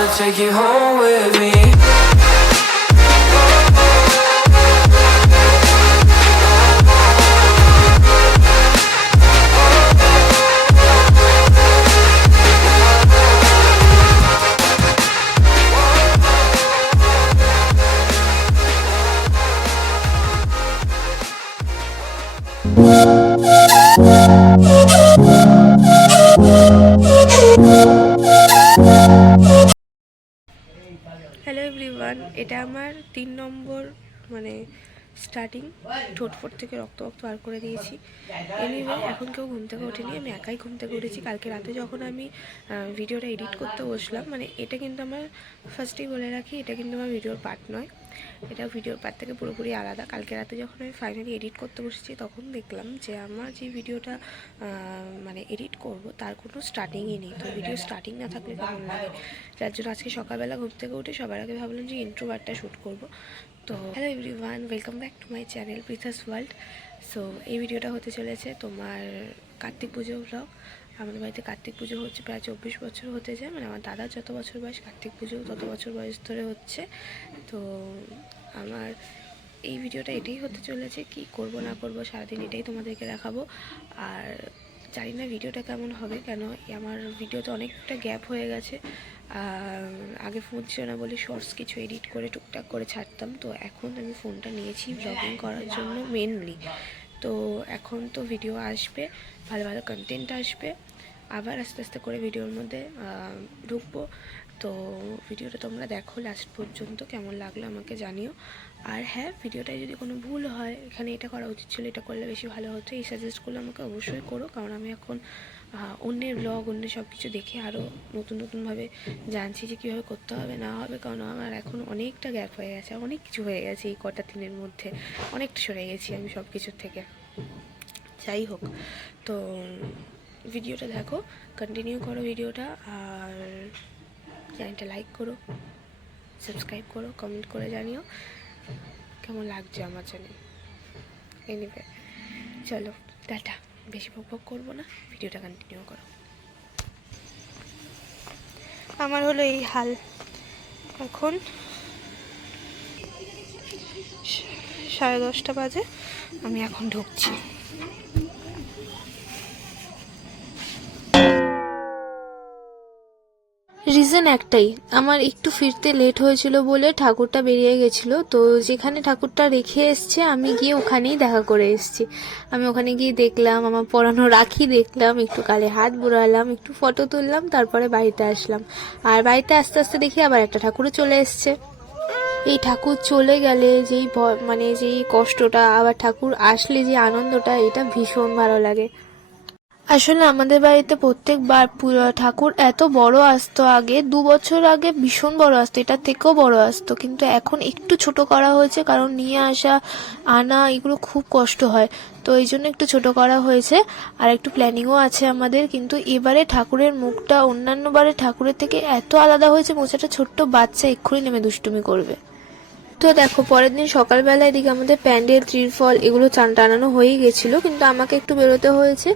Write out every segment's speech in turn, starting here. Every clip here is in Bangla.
wanna take you home with me. Hello everyone, এটা আমার 3 নম্বর মানে স্টার্টিং। ঠোঁট ফোট থেকে রক্ত বার করে দিয়েছি। এনিওয়ে, এখন কেউ ঘুম থেকে ওঠেনি, আমি একাই ঘুম থেকে উঠেছি। কালকে রাতে যখন আমি ভিডিওটা এডিট করতে বসলাম, মানে এটা কিন্তু আমার ফার্স্টেই বলে রাখি, এটা কিন্তু আমার ভিডিওর পার্ট নয়, এটা ভিডিওর পার্ট থেকে পুরোপুরি আলাদা। কালকে রাতে যখন আমি ফাইনালি এডিট করতে বসেছি, তখন দেখলাম যে আমার যে ভিডিওটা মানে এডিট করব তার কোনো স্টার্টিংই নেই। তো ভিডিও স্টার্টিং না থাকলে কেমন লাগে, যার জন্য আজকে সকালবেলা ঘুম থেকে উঠে সবার আগে ভাবলাম যে ইন্ট্রো পার্টটা শ্যুট করব। তো hello everyone, welcome back to my channel Pritha's world. So এই ভিডিওটা হতে চলেছে তোমার কার্তিক পুজো ব্লগ। আমাদের বাড়িতে কার্তিক পুজো হচ্ছে প্রায় 24 বছর হতে যায়, মানে আমার দাদার যত বছর বয়স কার্তিক পুজো তত বছর বয়স ধরে হচ্ছে। তো আমার এই ভিডিওটা এটাই হতে চলেছে, কি করব না করব সারাদিন এটাই তোমাদেরকে দেখাবো। আর জানি না ভিডিওটা কেমন হবে, কেন আমার ভিডিওতে অনেকটা গ্যাপ হয়ে গেছে। আগে ফোন ছিল না বলে শর্টস কিছু এডিট করে টুকটাক করে ছাড়তাম, তো এখন আমি ফোনটা নিয়েছি ব্লগিং করার জন্য মেনলি। তো এখন তো ভিডিও আসবে, ভালো ভালো কন্টেন্ট আসবে, আবার আস্তে আস্তে করে ভিডিওর মধ্যে ঢুকবো। তো ভিডিওটা তোমরা দেখো লাস্ট পর্যন্ত, কেমন লাগলো আমাকে জানিও। আর হ্যাঁ, ভিডিওটায় যদি কোনো ভুল হয়, এখানে এটা করা উচিত ছিল, এটা করলে বেশি ভালো হতো, এই সাজেস্টগুলো আমাকে অবশ্যই করো। কারণ আমি এখন অন্যের ব্লগ, অন্যের সব কিছু দেখে আরও নতুনভাবে জানছি যে কীভাবে করতে হবে না হবে। কারণ আমার এখন অনেকটা গ্যাপ হয়ে গেছে, অনেক কিছু হয়ে গেছে এই কটা দিনের মধ্যে, অনেকটা সরে গেছি আমি সব কিছুর থেকে। যাই হোক, তো ভিডিওটা দেখো, কন্টিনিউ করো ভিডিওটা, আর চ্যানেলটা লাইক করো, সাবস্ক্রাইব করো, কমেন্ট করে জানিও কেমন লাগছে আমার চ্যানেল। এনিওয়ে, চলো টাটা, বেশি বকবক করবো না, ভিডিওটা কন্টিনিউ করো। আমার হলো এই হাল, এখন 10:30 বাজে, আমি এখন ঢুকছি। রিজন একটাই, আমার একটু ফিরতে লেট হয়েছিল বলে ঠাকুরটা বেরিয়ে গেছিলো। তো যেখানে ঠাকুরটা রেখে এসছে আমি গিয়ে ওখানেই দেখা করে এসছি। আমি ওখানে গিয়ে দেখলাম, আমার পরানো রাখি দেখলাম, একটু গালে হাত বুড়ালাম, একটু ফটো তুললাম, তারপরে বাড়িতে আসলাম। আর বাড়িতে আস্তে আস্তে দেখি আবার একটা ঠাকুরও চলে এসছে। এই ঠাকুর চলে গেলে যেই মানে যেই কষ্টটা, আবার ঠাকুর আসলে যে আনন্দটা, এটা ভীষণ ভালো লাগে। আসলে আমাদের বাড়িতে প্রত্যেকবার ঠাকুর এত বড় আসতো, আগে 2 বছর আগে ভীষণ বড় আসতো, এটার থেকেও বড় আসতো, কিন্তু এখন একটু ছোট করা হয়েছে, কারণ নিয়ে আসা আনা এগুলো খুব কষ্ট হয়, তো এই জন্য একটু ছোট করা হয়েছে। আর একটু প্ল্যানিংও আছে আমাদের, কিন্তু এবারে ঠাকুরের মুখটা অন্যান্য বারে ঠাকুরের থেকে এত আলাদা হয়েছে, মোচাটা ছোট্ট বাচ্চা এক্ষুনি নেমে দুষ্টুমি করবে। তো দেখো, পরের দিন সকালবেলা এদিকে আমাদের প্যান্ডেল, ত্রিফল এগুলো টানানো হয়েই গেছিলো, কিন্তু আমাকে একটু বেরোতে হয়েছে।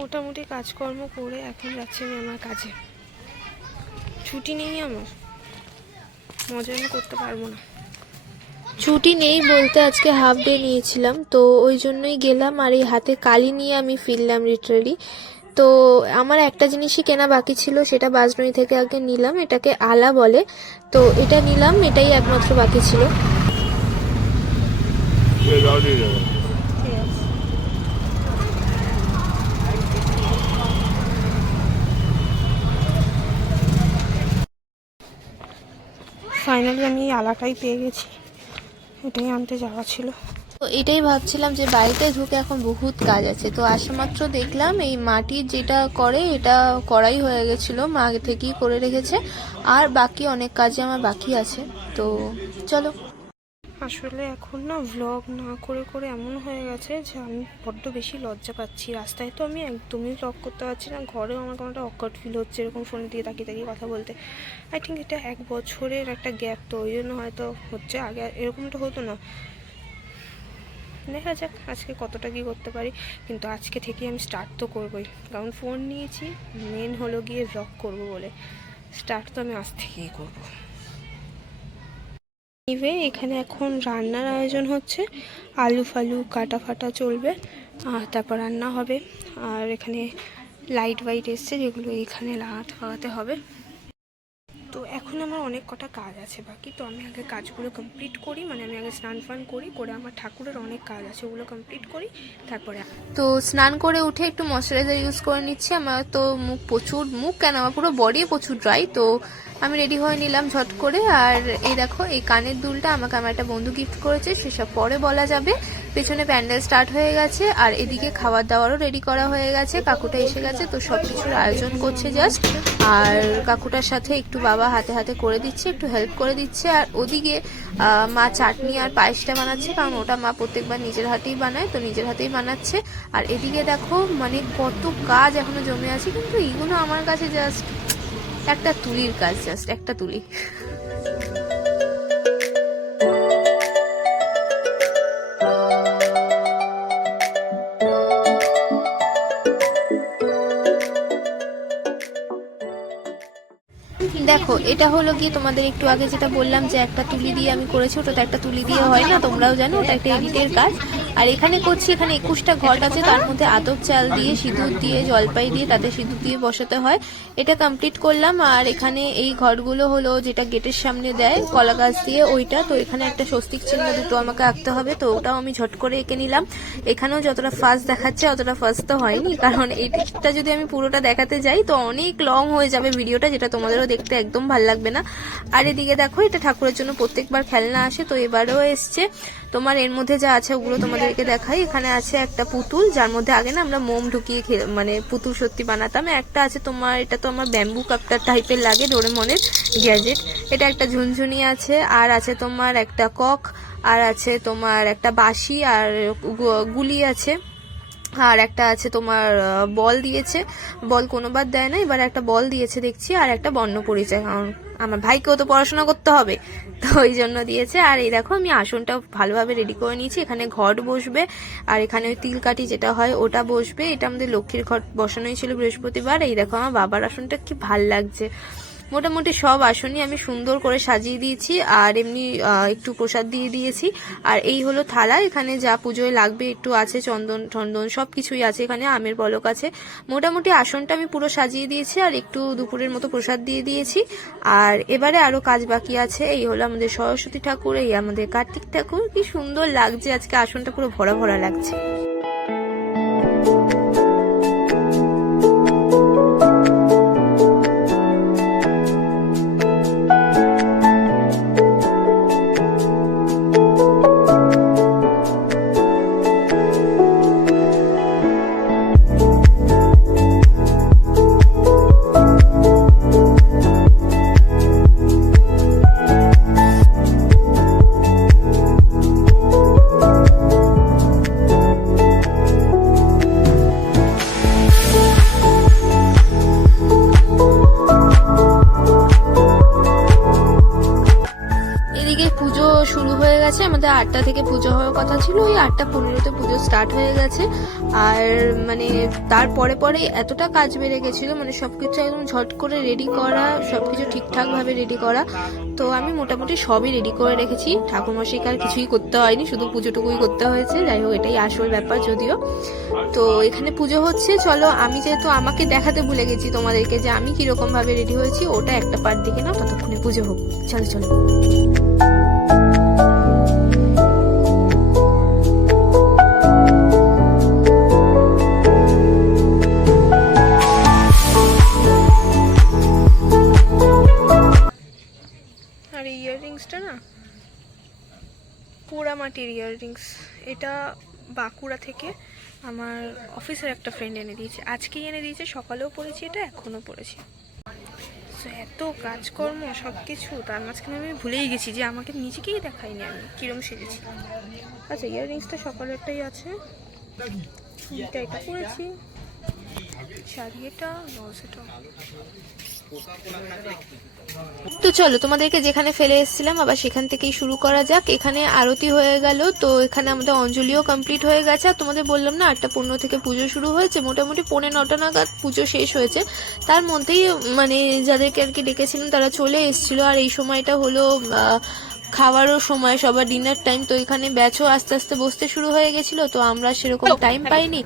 মোটামুটি কাজকর্ম করে এখন যাচ্ছি আমি আমার কাজে। ছুটি নেই আমার, মজা আমি করতে পারবো না। ছুটি নেই বলতে আজকে হাফ ডে নিয়েছিলাম, তো ওই জন্যই গেলাম। আর এই হাতে কালি নিয়ে আমি ফিরলাম লিটারালি। তো আমার একটা জিনিসই কেনা বাকি ছিল, সেটা বাজনই থেকে আগে নিলাম, এটাকে আলা বলে, তো এটা নিলাম, এটাই একমাত্র বাকি ছিল। ফাইনালি আমি এই আলাটাই পেয়ে গেছি, এটাই আনতে যাওয়া ছিল। তো এটাই ভাবছিলাম যে বাড়িতে ঢুকে এখন বহুত কাজ আছে, তো আসা মাত্র দেখলাম এই মাটির যেটা করে এটা করাই হয়ে গেছিলো, মা আগে থেকেই করে রেখেছে, আর বাকি অনেক কাজে আমার বাকি আছে। তো চলো। আসলে এখন না ভ্লগ না করে করে এমন হয়ে গেছে যে আমি বড্ড বেশি লজ্জা পাচ্ছি। রাস্তায় তো আমি একদমই ভ্লগ করতে পারছি না, ঘরেও আমার কোনো একটা অকওয়ার্ড ফিল হচ্ছে এরকম ফোনে দিয়ে তাকিয়ে কথা বলতে। আই থিঙ্ক এটা 1 বছরের একটা গ্যাপ, তো ওই জন্য হয়তো হচ্ছে, আগে এরকমটা হতো না। দেখা যাক আজকে কতটা কী করতে পারি, কিন্তু আজকে থেকে আমি স্টার্ট তো করবোই, কারণ ফোন নিয়েছি মেন হলো গিয়ে ব্লগ করব বলে। স্টার্ট তো আমি আজ থেকেই করবো। এখানে এখন রান্নার আয়োজন হচ্ছে, আলু ফালু কাটা ফাটা চলবে, আর তারপর রান্না হবে। আর এখানে লাইট ওয়াইট এসছে, যেগুলো এখানে লাগাতে হবে। তো এখন আমার অনেক কটা কাজ আছে বাকি, তো আমি আগে কাজগুলো কমপ্লিট করি, মানে আমি আগে স্নান ফান করি, করে আমার ঠাকুরের অনেক কাজ আছে ওগুলো কমপ্লিট করি তারপরে। তো স্নান করে উঠে একটু ময়শ্চারাইজার ইউজ করে নিচ্ছি। আমার তো মুখ কেন, আমার পুরো বডি প্রচুর ড্রাই, তো আমি রেডি হয়ে নিলাম ঝট করে। আর এই দেখো এই কানের দুলটা আমাকে আমার একটা বন্ধু গিফট করেছে, সেসব পরে বলা যাবে। পেছনে প্যান্ডেল স্টার্ট হয়ে গেছে, আর এদিকে খাবার দাবারও রেডি করা হয়ে গেছে, কাকুটা এসে গেছে, তো সব কিছুর আয়োজন করছে জাস্ট। আর কাকুটার সাথে একটু বাবা হাতে হাতে করে দিচ্ছে, একটু হেল্প করে দিচ্ছে। আর ওদিকে মা চাটনি আর পায়েসটা বানাচ্ছে, কারণ ওটা মা প্রত্যেকবার নিজের হাতেই বানায়, তো নিজের হাতেই বানাচ্ছে। আর এদিকে দেখো মানে কত কাজ এখনো জমে আছে, কিন্তু এইগুলো আমার কাছে জাস্ট একটা তুলির কাজ, জাস্ট একটা তুলি। দেখো এটা হলো গিয়ে তোমাদের একটু আগে যেটা বললাম যে একটা তুলি দিয়ে আমি করেছি, ওটা তো একটা তুলি দিয়ে হয় না, তোমরাও জানো, ওটা একটা এডিটের কাজ। আর এখানে করছি, এখানে 21টা ঘট আছে, তার মধ্যে আতপ চাল দিয়ে সিঁদুর দিয়ে জলপাই দিয়ে তাতে সিঁদুর দিয়ে বসাতে হয়, এটা কমপ্লিট করলাম। আর এখানে এই ঘরগুলো হলো যেটা গেটের সামনে দেয় কলা গাছ দিয়ে ওইটা, তো এখানে একটা স্বস্তিক চিহ্ন দুটো আমাকে আঁকতে হবে, তো ওটাও আমি ঝট করে এঁকে নিলাম। এখানেও যতটা ফাস্ট দেখাচ্ছে অতটা ফাস্ট তো হয়নি, কারণ এইটা যদি আমি পুরোটা দেখাতে যাই তো অনেক লং হয়ে যাবে ভিডিওটা, যেটা তোমাদেরও দেখতে একদম ভাল লাগবে না। আর এদিকে দেখো এটা ঠাকুরের জন্য প্রত্যেকবার খেলনা আসে, তো এবারেও এসছে। তোমার এর মধ্যে যা আছে ওগুলো তোমাদেরকে দেখাই। এখানে আছে একটা পুতুল, যার মধ্যে আগে না আমরা মোম ঢুকিয়ে মানে পুতুল সত্যি বানাতাম। একটা আছে তোমার, এটা তো আমার ব্যাম্বু কাপ্টার টাইপের লাগে, ডোরেমনের গ্যাজেট, এটা একটা ঝুনঝুনি আছে। আর আছে তোমার একটা কক, আর আছে তোমার একটা বাঁশি, আর গুলি আছে। আর একটা আছে তোমার বল দিয়েছে, বল কোনোবার দেয় না, এবার একটা বল দিয়েছে দেখছি। আর একটা বর্ণ পরিচয়, কারণ আমার ভাইকেও তো পড়াশোনা করতে হবে, তো ওই জন্য দিয়েছে। আর এই দেখো আমি আসনটা ভালোভাবে রেডি করে নিয়েছি, এখানে ঘট বসবে, আর এখানে ওই তিলকাঠি যেটা হয় ওটা বসবে। এটা আমাদের লক্ষ্মীর ঘট বসানোই ছিল বৃহস্পতিবার। এই দেখো আমার বাবার আসনটা কি ভাল লাগছে। মোটামুটি সব আসনই আমি সুন্দর করে সাজিয়ে দিয়েছি, আর এমনি একটু প্রসাদ দিয়ে দিয়েছি। আর এই হলো থালা, এখানে যা পুজোয় লাগবে একটু আছে, চন্দন টন্দন সব কিছুই আছে, এখানে আমের পলক আছে। মোটামুটি আসনটা আমি পুরো সাজিয়ে দিয়েছি, আর একটু দুপুরের মতো প্রসাদ দিয়ে দিয়েছি। আর এবারে আরো কাজ বাকি আছে। এই হলো আমাদের সরস্বতী ঠাকুর, এই আমাদের কার্তিক ঠাকুর, কি সুন্দর লাগছে আজকে, আসনটা পুরো ভরা ভরা লাগছে। আমাদের 8টা থেকে পুজো হওয়ার কথা ছিল, ওই 8:15-তে পুজো স্টার্ট হয়ে গেছে। আর মানে তারপরে পরে এতটা কাজ বেড়ে গেছিলো, মানে সবকিছু একদম ঝট করে রেডি করা, সবকিছু ঠিকঠাক ভাবে রেডি করা। তো আমি মোটামুটি সবই রেডি করে রেখেছি, ঠাকুরমশাইকে আর কিছুই করতে হয়নি, শুধু পুজোটুকুই করতে হয়েছে। যাই হোক এটাই আসল ব্যাপার যদিও। তো এখানে পুজো হচ্ছে, চলো আমি যেহেতু আমাকে দেখাতে ভুলে গেছি তোমাদেরকে যে আমি কিরকম ভাবে রেডি হয়েছি, ওটা একটা পার্ট দেখে নাও, ততক্ষণে পুজো হোক। চলো চলো। ইয়াররিংসটা না পোড়া মাটির ইয়াররিংস, এটা বাঁকুড়া থেকে আমার অফিসের একটা ফ্রেন্ড এনে দিয়েছে, আজকেই এনে দিয়েছে, সকালেও পড়েছি এটা, এখনও পড়েছি। সো এত কাজকর্ম সব কিছু, তার মাঝখানে আমি ভুলেই গেছি যে আমাকে নিজেকেই দেখাইনি আমি কিরম সেজেছি। আচ্ছা ইয়াররিংসটা সকালেরটাই আছে, এটা পড়েছি, শাড়ি এটা, লস এটা। তো চলো তোমাদেরকে যেখানে ফেলে এসেছিলাম আবার সেখান থেকেই শুরু করা যাক। এখানে আরতি হয়ে গেল, তো এখানে আমাদের অঞ্জলিও কমপ্লিট হয়ে গেছে। আর তোমাদের বললাম না 8:15 থেকে পুজো শুরু হয়েছে, মোটামুটি 8:45 নাগাদ পুজো শেষ হয়েছে। তার মধ্যেই মানে যাদেরকে আর কি ডেকেছিলাম তারা চলে এসেছিল। আর এই সময়টা হলো খাওয়ারও সময়, সবার ডিনার টাইম। তো এখানে ব্যাচও আস্তে আস্তে বসতে শুরু হয়ে গেছিল, তো আমরা সেরকম টাইম পাইনি।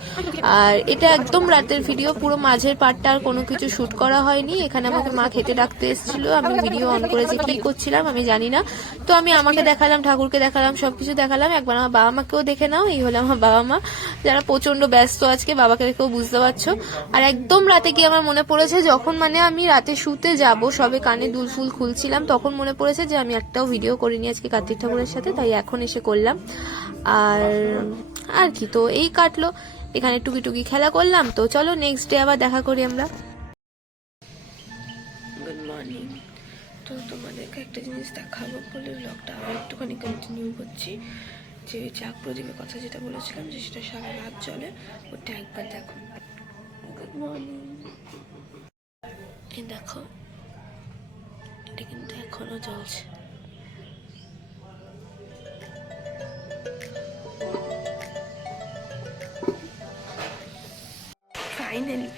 আর এটা একদম রাতের ভিডিও, পুরো মাঝের পার্টটা আর কোনো কিছু শুট করা হয়নি। এখানে আমাকে মা খেতে ডাকতে এসেছিল, আমি ভিডিও অন করে যে কি করছিলাম আমি জানি না। তো আমি আমাকে দেখালাম, ঠাকুরকে দেখালাম, সবকিছু দেখালাম। একবার আমার বাবা মাকেও দেখে নাও, এই হলো আমার বাবা মা, যারা প্রচন্ড ব্যস্ত আজকে, বাবাকে দেখেও বুঝতে পারছো। আর একদম রাতে কি আমার মনে পড়েছে, যখন মানে আমি রাতে শুতে যাব, সবে কানে দুলফুল খুলছিলাম, তখন মনে পড়েছে যে আমি একটাও ভিডিও করিনি আজকে কার্তিক ঠাকুরের সাথে, তাই এখন এসে করলাম। আর আর কি, তো এই কাটলো, এখানে টুকি টুকি খেলা করলাম। তো চলো নেক্সট ডে আবার দেখা করি আমরা। Good morning. তো তোমাদেরকে একটা জিনিস দেখাবো বলে ব্লগটা আবার একটুখানি কন্টিনিউ করছি, যে চাক প্রদীপের কথা যেটা বলেছিলাম যে সেটা সারা রাত চলে, ওটা একবার দেখো। Good morning. এই দেখো, এটা কিন্তু এখনো জ্বলছে। ফাইনালি